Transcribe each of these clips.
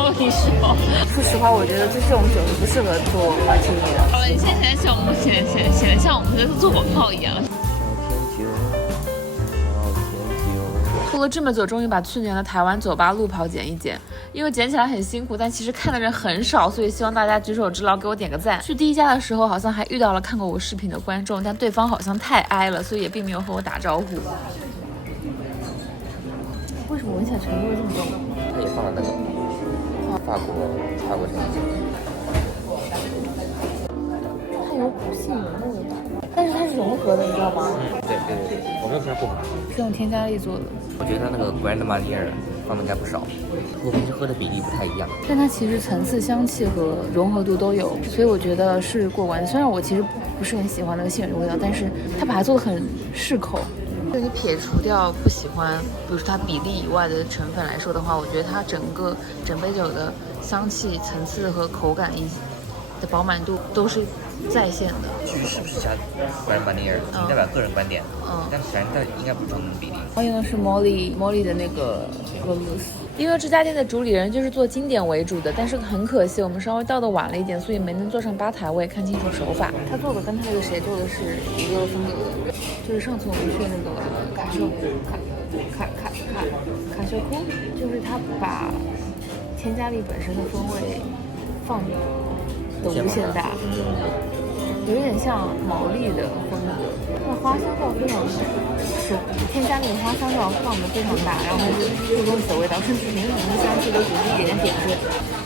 我跟你说，说实话，我觉得就这种酒是不适合做马提尼的。好了，你现在显得像我们在做广告一样。拖了这么久，终于把去年的台湾酒吧路跑剪一剪。因为剪起来很辛苦，但其实看的人很少，所以希望大家举手之劳给我点个赞。去第一家的时候，好像还遇到了看过我视频的观众，但对方好像太哀了，所以也并没有和我打招呼。为什么闻起来橙味这么重？他也放了那个法国橙子，它有股杏仁的味道，但是它是融合的，你知道吗？对，我没有吃过。是用添加剂做的。我觉得它那个 Grand Marnier 放的应该不少，和我平时喝的比例不太一样。但它其实层次、香气和融合度都有，所以我觉得是过关的。虽然我其实不是很喜欢那个杏仁的味道，但是它把它做的很适口。就你撇除掉不喜欢，比如说它比例以外的成分来说的话，我觉得它整杯酒的香气、层次和口感的饱满度都是在线的。至于是不是加 Grand Marnier，代表个人观点。但反正应该不是这种比例。我用的是 Molly 的那个 Vermouth。因为这家店的主理人就是做经典为主的，但是很可惜我们稍微到的晚了一点，所以没能坐上吧台，我也看清楚手法。他做的跟那个谁做的是一个风格的，就是上次我们去那个卡修库，就是他把添加力本身的风味放的无限大，有一点像毛利的风格。那花香调非常是添加那个花香调放的非常大，然后是注重的味道，甚至连什么香气都只是一点点缀。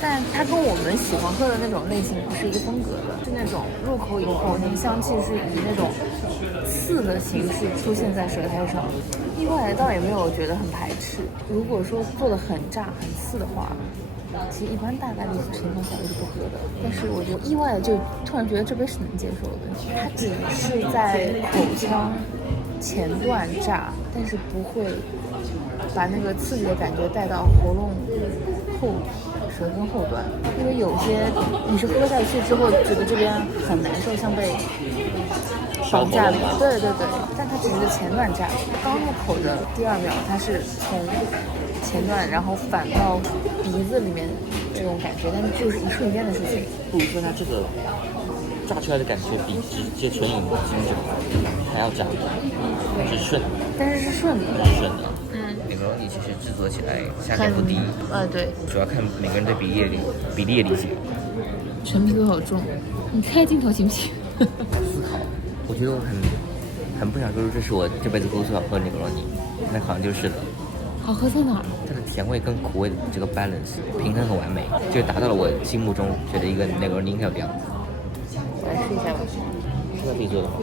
但它跟我们喜欢喝的那种类型不是一个风格的，是那种入口以后那个香气是以那种刺的形式出现在舌苔上。意外的倒也没有觉得很排斥。如果说做的很炸很刺的话，其实一般大概率情况下我是不喝的，但是我就意外的就突然觉得这杯是能接受的。它只是在口腔前段炸，但是不会把那个刺激的感觉带到喉咙舌根后端，因为有些你是喝下去之后觉得这边很难受，像被绑架了。对，但它只是前段炸，刚入口的第二秒它是从前段然后反到鼻子里面这种感觉，但是就是一瞬间的事情。不如说它这个炸出来的感觉比直接纯饮金酒还要炸，是顺的，但是顺的，那个你其实制作起来下限不低，对，主要看每个人对比例的理解。陈皮都好重，你开镜头行不行？思考，我觉得我很不想说出这是我这辈子喝最好喝的那个罗尼，那好像就是的。好喝在哪儿？它的甜味跟苦味的这个 balance 平衡很完美，就达到了我心目中觉得一个那个罗尼应该有的样子。我来试一下吧。是他自己做的吗？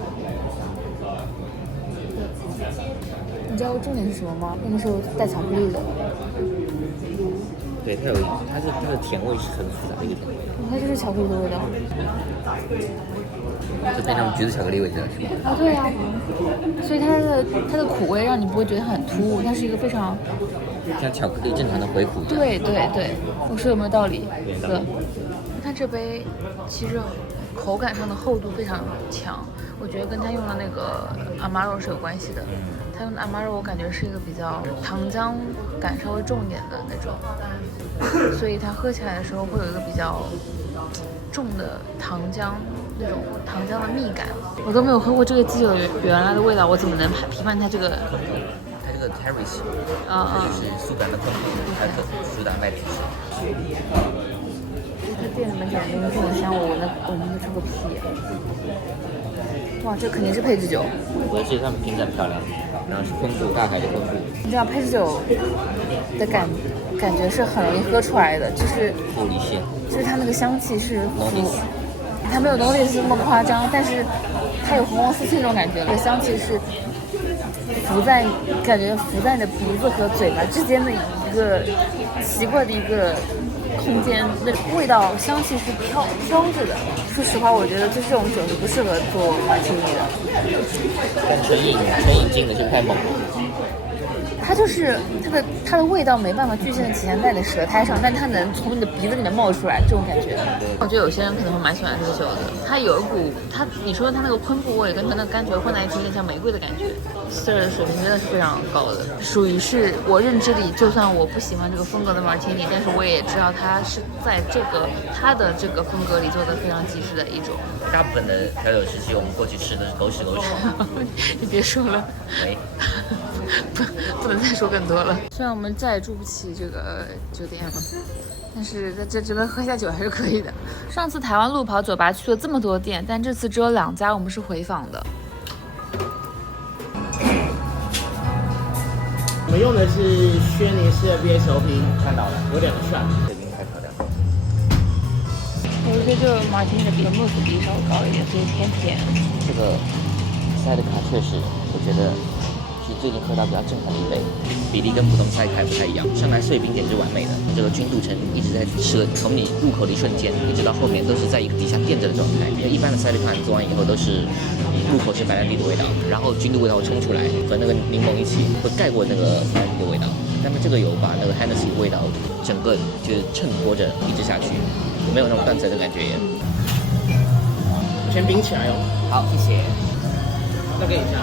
你知道重点是什么吗？那个时候带巧克力的。对，它的甜味是很复杂的一个甜味。它就是巧克力的味道。就变成橘子巧克力味道是吧？对啊，所以它的苦味让你不会觉得很突兀，它是一个非常像巧克力正常的回苦一样。对，我说有没有道理？对。它这杯其实口感上的厚度非常强，我觉得跟它用的那个 Amaro 是有关系的。它用的 Amaro 我感觉是一个比较糖浆感稍微重一点的那种，所以它喝起来的时候会有一个比较重的糖浆，那种糖浆的蜜感。我都没有喝过这个基酒原来的味道，我怎么能批判它这个？它这个 Terrace，就是苏格兰的昆布，还有主打麦提斯。它店里面点的那个这种香，我闻得出个屁。哇，这肯定是配制酒。我觉得这上面瓶子很漂亮，然后是昆布，大海的昆布。你知道配制酒的感觉是很容易喝出来的，就是布里谢，就是它那个香气是浓烈，它没有浓烈是那么夸张，但是它有红黄丝青那种感觉，那个香气是感觉浮在你的鼻子和嘴巴之间的一个奇怪的一个空间，那味道香气是飘着的。说实话，我觉得就这种酒是不适合做马提尼的。但纯饮进的就太猛了。就是它的味道没办法具现的体现在你舌苔上，但它能从你的鼻子里面冒出来，这种感觉。我觉得有些人可能会蛮喜欢这个酒的，它有一股你说的它那个昆布味跟它那个柑橘混在一起，有点像玫瑰的感觉。Sir 的水平真的是非常高的，属于是我认知里，就算我不喜欢这个风格的 Martini， 但是我也知道它是在它的这个风格里做的非常极致的一种。大部分的调酒师其实我们过去吃的是狗屎。你别说了，不能再说更多了。虽然我们再也住不起这个酒店了，但是在这边喝下酒还是可以的。上次台湾路跑酒吧去了这么多店，但这次只有2家我们是回访的。我们用的是轩尼诗的 VSOP， 看到了，有2个shot，这已经太漂亮了。我觉得就马丁的比慕斯比稍微高一点，所以偏甜。这个塞德卡确实，我觉得是最近喝到比较正常的一杯，比例跟普通塞德卡不太一样。上来碎冰点是完美的，这个均度层一直在吃，从你入口的一瞬间一直到后面都是在一个底下垫着的状态。因为一般的塞德卡做完以后都是入口是白兰地的味道，然后均度味道会冲出来，和那个柠檬一起会盖过那个白兰地的味道。但是这个有把那个 Hennessy 味道整个就是衬托着一直下去，没有那种断层的感觉耶。我先冰起来哦。好，谢谢。再给你一下。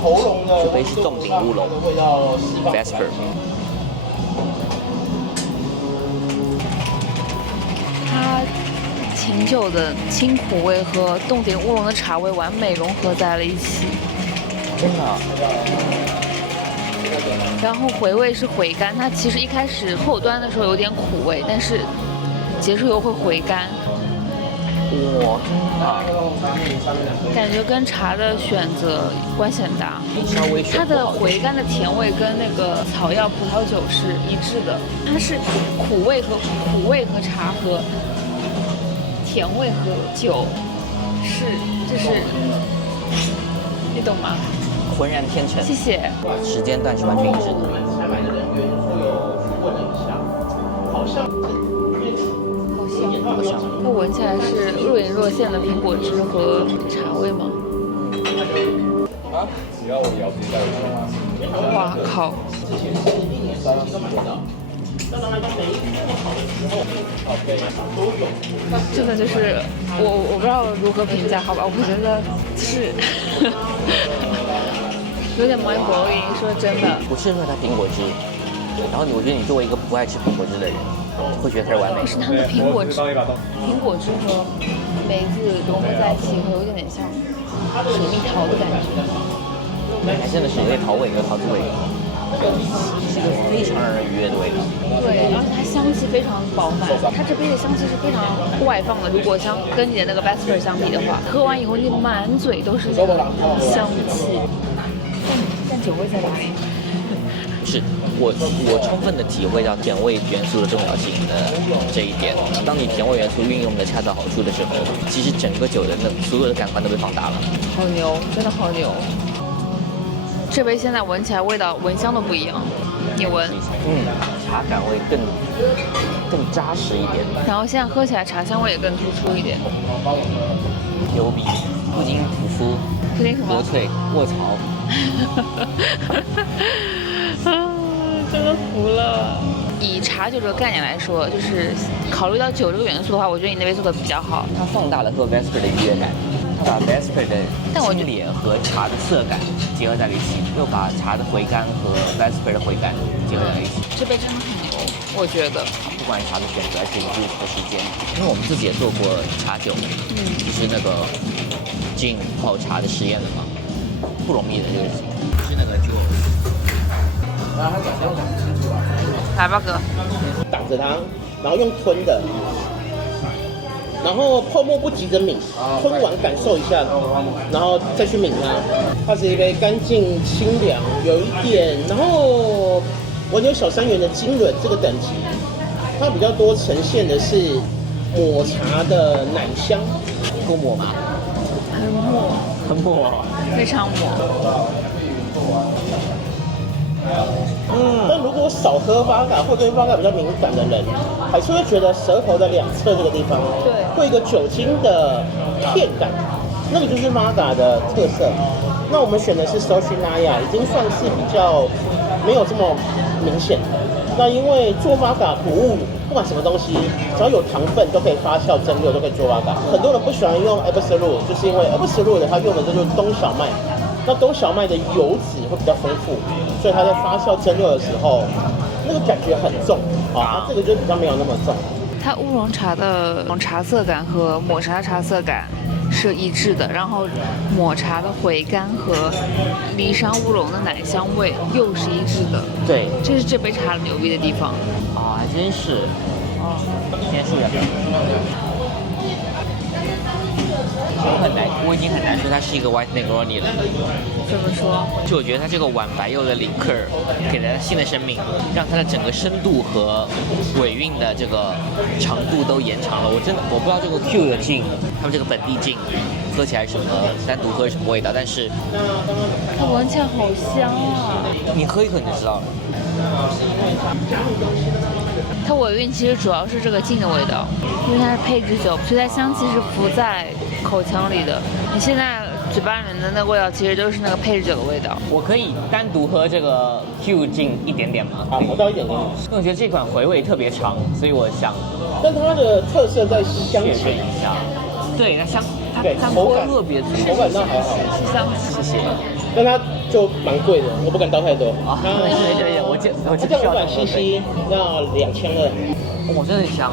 喉咙的这杯是冻顶乌龙味道释放 Vesper。它琴酒的清苦味和冻顶乌龙的茶味完美融合在了一起。真的啊。然后回味是回甘，它其实一开始后端的时候有点苦味，但是结束又会回甘。哇，真的，感觉跟茶的选择关系很大。稍微它的回甘的甜味跟那个草药葡萄酒是一致的，它是苦味和茶和甜味和酒就是你懂吗？浑然天成，谢谢。时间段是完全一致的。采买的人员会有问一下，好像好香，它闻起来是若隐若现的苹果汁和茶味吗？哇靠！真的就是我不知道如何评价，好吧？我觉得是有点 mind blowing， 说真的。我吃的时候它苹果汁，然后我觉得你作为一个不爱吃苹果汁的人，会觉得它是完美不。是它的苹果汁和梅子融合在一起，会有一点点像水蜜桃的感觉。还真的是有点桃味，有桃子味，是一个非常让人愉悦的味道。对，而且它香气非常饱满，它这杯的香气是非常外放的。如果跟你的那个 Vesper 相比的话，喝完以后你满嘴都是那个香气。但酒味在哪里？是我充分的体会到甜味元素的重要性的这一点。当你甜味元素运用的恰到好处的时候，其实整个酒的所有的感官都被放大了。好牛，真的好牛！这杯现在闻起来味道闻香都不一样，你闻，茶感味更扎实一点，然后现在喝起来茶香味也更突出一点。有比不仅普夫、国粹、卧槽。真的服了。以茶酒这个概念来说，就是考虑到酒这个元素的话，我觉得你那杯做的比较好。它放大了喝 Vesper 的愉悦感，它把 Vesper 的清冽和茶的涩感结合在了一起，又把茶的回甘和 Vesper 的回感结合在了一起。这杯真的很牛，我觉得。不管茶的选择还是入口的时间，因为我们自己也做过茶酒，就是那个 gin 泡茶的实验的嘛，不容易的这个事情。是那个就。来吧，哥。挡着它，然后用吞的，然后泡沫不急着抿，吞完感受一下，然后再去抿它。它是一杯干净清凉，有一点，然后我有小三元的精润这个等级，它比较多呈现的是抹茶的奶香。够抹吗？很抹，很抹，非常抹。但如果少喝Vodka或对Vodka比较敏感的人，还是会觉得舌头的两侧这个地方，对，会有一个酒精的片感，那个就是 Vodka 的特色。那我们选的是 Socinaya， 已经算是比较没有这么明显。那因为做发嘎谷物不管什么东西，只要有糖分都可以发酵蒸馏，都可以做发嘎。很多人不喜欢用 Absolute， 就是因为 Absolute 它用的就是冬小麦，那冬小麦的油脂会比较丰富，所以它在发酵蒸馏的时候，那个感觉很重啊，这个就比较没有那么重。它乌龙茶的茶色感和抹茶茶色感是一致的，然后抹茶的回甘和离山乌龙的奶香味又是一致的。对，这是这杯茶牛逼的地方。啊，还真是。哦，先说一下。我已经很难说它是一个 White Negroni 了。怎么说？就我觉得它这个晚白柚的李克给了它新的生命，让它的整个深度和尾韵的这个长度都延长了。我不知道这个 Q 的劲，他们这个本地劲喝起来什么，单独喝是什么味道，但是它闻起来好香啊！你喝一口你就知道了。它尾韵其实主要是这个劲的味道，因为它是配制酒，所以它香气是浮在口腔里的。你现在嘴巴里面的那个味道，其实都是那个配制酒的味道。我可以单独喝这个 Q 劲一点点吗？我倒一点点。因为我觉得这款回味特别长，所以我想，但它的特色在香气一下。对，它香，它口感特别足，口感倒还好。是香气，谢谢。但它就蛮贵的，我不敢倒太多。啊，对，我这样500 CC 要2200。我真的香。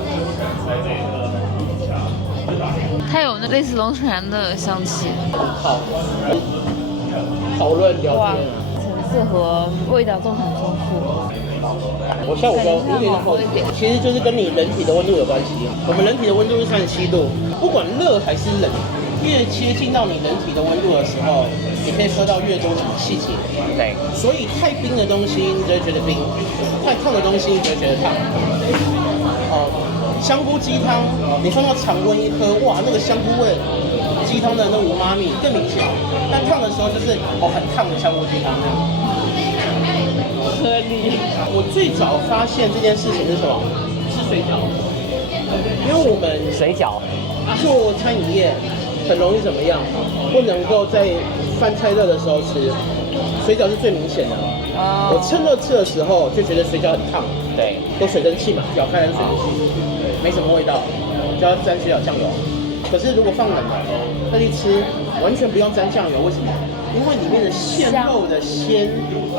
它有那类似龙舌兰的香气。好，讨论聊天啊。层次和味道都很丰富。我下午高有点后，其实就是跟你人体的温度有关系。我们人体的温度是37度，不管热还是冷，越接近到你人体的温度的时候，你可以喝到越多细节。对，所以太冰的东西你就会觉得冰，太烫的东西你就会觉得烫。香菇鸡汤，你放到常温一喝，哇，那个香菇味，鸡汤的那五妈咪更明显。但烫的时候就是很烫的香菇鸡汤那样。合理。我最早发现这件事情是什么？吃水饺，因为我们水饺做餐饮业很容易怎么样？不能够在饭菜热的时候吃，水饺是最明显的。我趁热吃的时候就觉得水饺很烫，对，有水蒸气嘛，咬开来是水蒸气，没什么味道，就要沾水饺酱油。可是如果放冷了再去吃，完全不用沾酱油，为什么？因为里面的鲜肉的鲜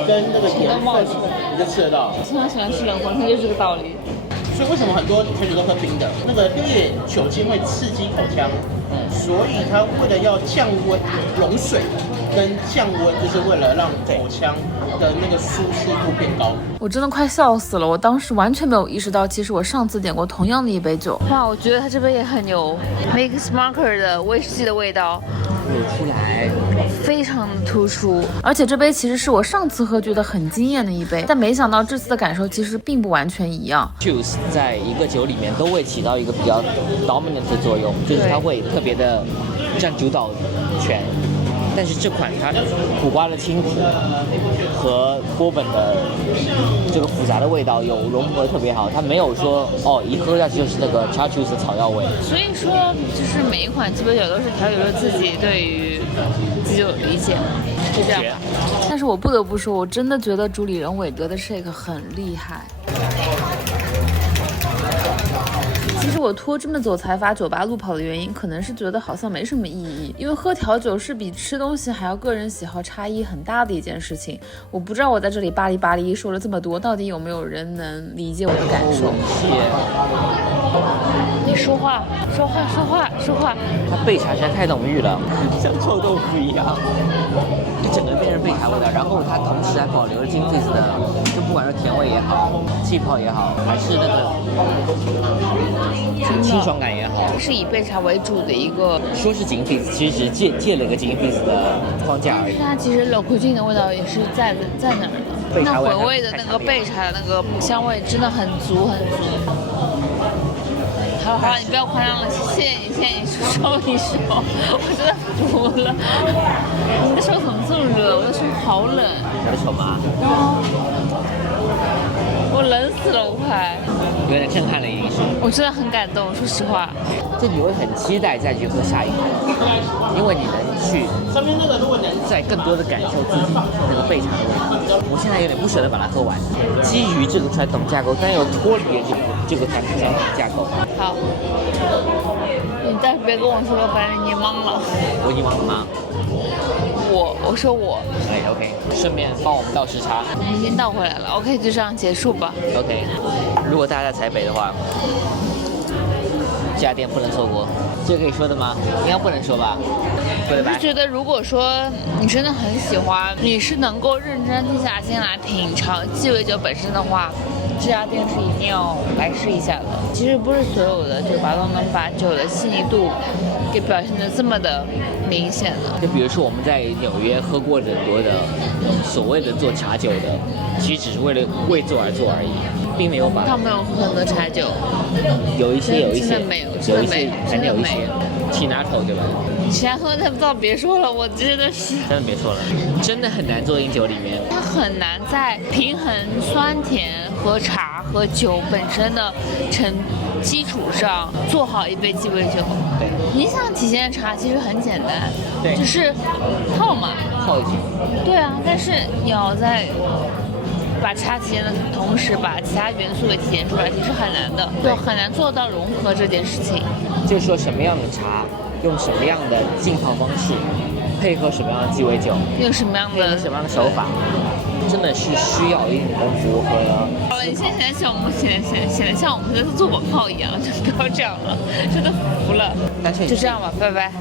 跟那个盐分，你就吃得到。我经常喜欢吃冷荤，它就是这个道理。所以为什么很多同学都喝冰的？那个烈酒精会刺激口腔，所以它为了要降温溶水跟降温，就是为了让口腔的那个舒适度变高。我真的快笑死了，我当时完全没有意识到，其实我上次点过同样的一杯酒。哇，我觉得它这杯也很牛 ，Maker's Mark 的威士忌的味道有出来，非常的突出。而且这杯其实是我上次喝觉得很惊艳的一杯，但没想到这次的感受其实并不完全一样。Juice 在一个酒里面都会起到一个比较 dominant 的作用，就是它会特别的占主导权。但是这款它苦瓜的清苦和波本的这个复杂的味道有融合特别好，它没有说一喝下去就是那个 chartreuse 的草药味。所以说，就是每一款鸡尾酒都是调酒师自己对于鸡酒的理解，就这样吧。但是我不得不说，我真的觉得主理人韦德的 shake 很厉害。其实我拖这么久才发酒吧路跑的原因，可能是觉得好像没什么意义，因为喝调酒是比吃东西还要个人喜好差异很大的一件事情。我不知道我在这里巴黎说了这么多，到底有没有人能理解我的感受？你说话。它焙茶实在太浓郁了，像臭豆腐一样，就整个变成焙茶味道。然后它同时还保留了金 fizz 的，就不管是甜味也好，气泡也好，还是那个清爽感也好，是以焙茶为主的一个，说是金 fizz， 其实借了一个金 fizz 的框架而已。它其实冷酷劲的味道也是在那儿的。那回味的那个焙茶的那个香味真的很足。好了，你不要夸张了，谢谢你收一收，我真的服了。你的手怎么这么热？我的手好冷。我的手吗？我我冷死了，我快！有点震撼的一定是。我真的很感动，说实话。就你会很期待再去喝下一口，因为你能去再更多的感受自己那个焙茶的味道。我现在有点不舍得把它喝完，基于这个传统架构，但又脱离了这个传统架构。好，你但是别跟我说了，不然你懵了。我已经忘了吗？我说我。哎 ，OK， 顺便帮我们倒时差。我们已经倒回来了 ，OK， 就这样结束吧。OK， 如果大家在台北的话，这家店不能错过。这个可以说的吗？应该不能说吧？对吧？我是觉得，如果说你真的很喜欢，你是能够认真静下心来品尝鸡尾酒本身的话，这家店是一定要来试一下的。其实不是所有的酒吧都能把酒的细腻度给表现得这么的明显的。就比如说我们在纽约喝过很多的所谓的做茶酒的，其实只是为做而做而已，并没有把他们有很多茶酒，有一些真的没有，真的没有，还有一些 Tinato 对吧？然后那倒别说了，我真的是真的别说了，真的很难做饮酒里面，它很难在平衡酸甜和茶和酒本身的基础上做好一杯鸡尾酒。对，你想体现茶其实很简单，对，就是泡嘛，泡一起。对啊，但是你要在把茶体现的同时，把其他元素给体现出来，其实很难的，对，很难做到融合这件事情。就是说什么样的茶，用什么样的浸泡方式，配合什么样的鸡尾酒，用什么样的手法，真的是需要一定的功夫和。好了，你现在显得像我们在做广告一样，就不要这样了，真的服了。就这样吧，拜拜。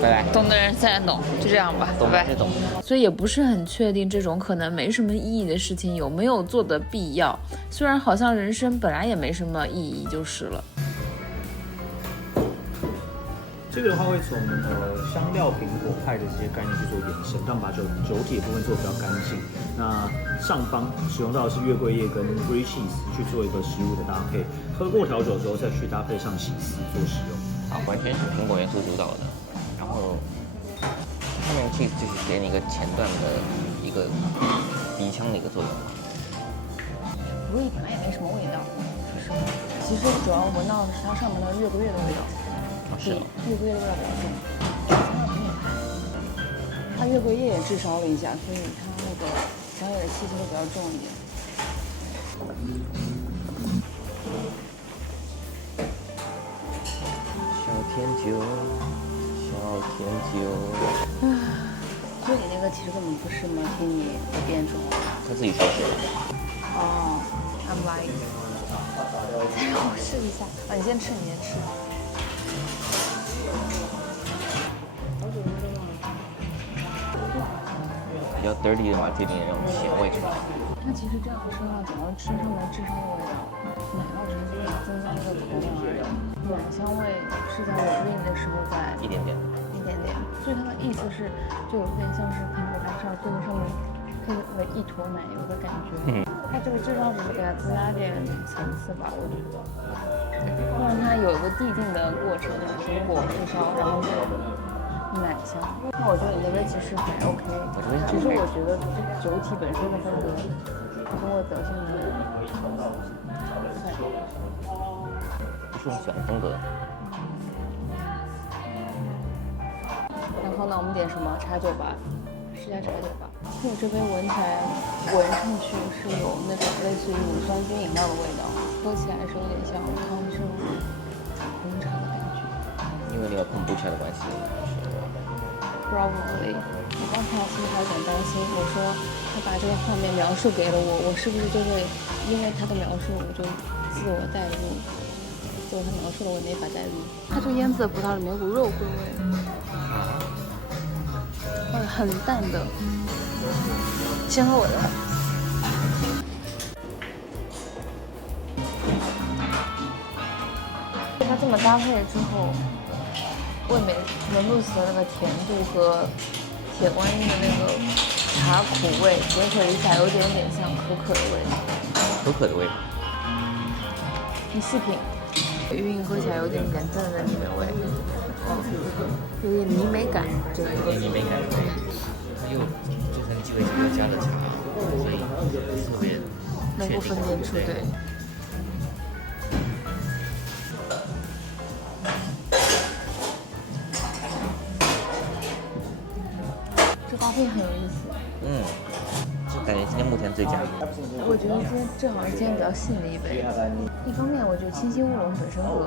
拜拜，懂的人自然懂，就这样吧，懂拜拜。懂。所以也不是很确定这种可能没什么意义的事情有没有做的必要，虽然好像人生本来也没什么意义就是了。这个的话会从香料苹果派的这些概念去做延伸，但把酒体的部分做得比较干净。那上方使用到的是月桂叶跟 brie cheese 去做一个食物的搭配，喝过调酒之后再去搭配上起司做使用。啊，完全是苹果元素主导的，然后上面 cheese 就是给你一个前段的一个鼻腔的一个作用。brie本来也没什么味道，说实话，其实主要闻到的是它上面的月桂叶的味道。是哦，月桂叶的味道比较重，香料很厉害。它月桂叶也炙烧了一下，所以它那个香叶的气息会比较重一点。小甜酒，小甜酒。所以你那个其实根本不是 martini 的变种。他自己说是。哦 ，I'm lying。再让我试一下。啊，你先吃，你先吃。比较 dirty 的马提尼的那种咸味出来。它其实这样吃的话，主要吃上面炙烧的味道，奶酪只是为了增加那个口感而已。奶香味是在我晕的时候在一点点，所以它的意思是，就有点像是苹果干烧，最后上面配了一坨奶油的感觉。它这个炙烧只是给它增加点层次吧，我觉得。不然它有一个既定的过程，苹果炙烧，然后是奶香。那我觉得你那边其实还 OK。其实我觉得酒体本身的风格，它会表现的不是我喜欢的风格。然后呢，我们点什么？茶酒吧，试一下茶酒吧。因为这杯闻上去是有那种类似于乳酸菌饮料的味道，喝起来是有点像康师傅红茶的感觉。因为你有碰不起来的关系。Probably， 我刚才其实还有点担心，我说他把这个画面描述给了我，我是不是就会因为他的描述我就自我代入？结果他描述了我也没法代入。它这个腌制的葡萄里面有股肉桂味，很淡的。先喝我的。它这么搭配之后。味美浓度起的那个甜度和铁观音的那个茶苦味结合一下，有点像可可的味道。可可的味道。你细品，晕喝起来有点淡淡的泥煤味，有点泥煤感，对，有点泥煤感。又就算鸡尾酒又加了茶，所以特别能够分辨出，对。这搭配很有意思。就感觉今天目前最佳。我觉得这好像是今天比较信的一杯。一方面，我觉得清新乌龙本身和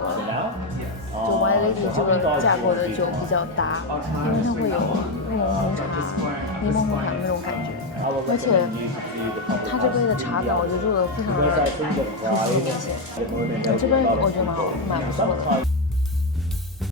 就 White Lady 这个架构的酒比较搭，因为它会有乌龙红茶、柠檬红茶那种感觉，而且它这杯的茶感我觉得做的非常的突出明显。这杯我觉得蛮不错的。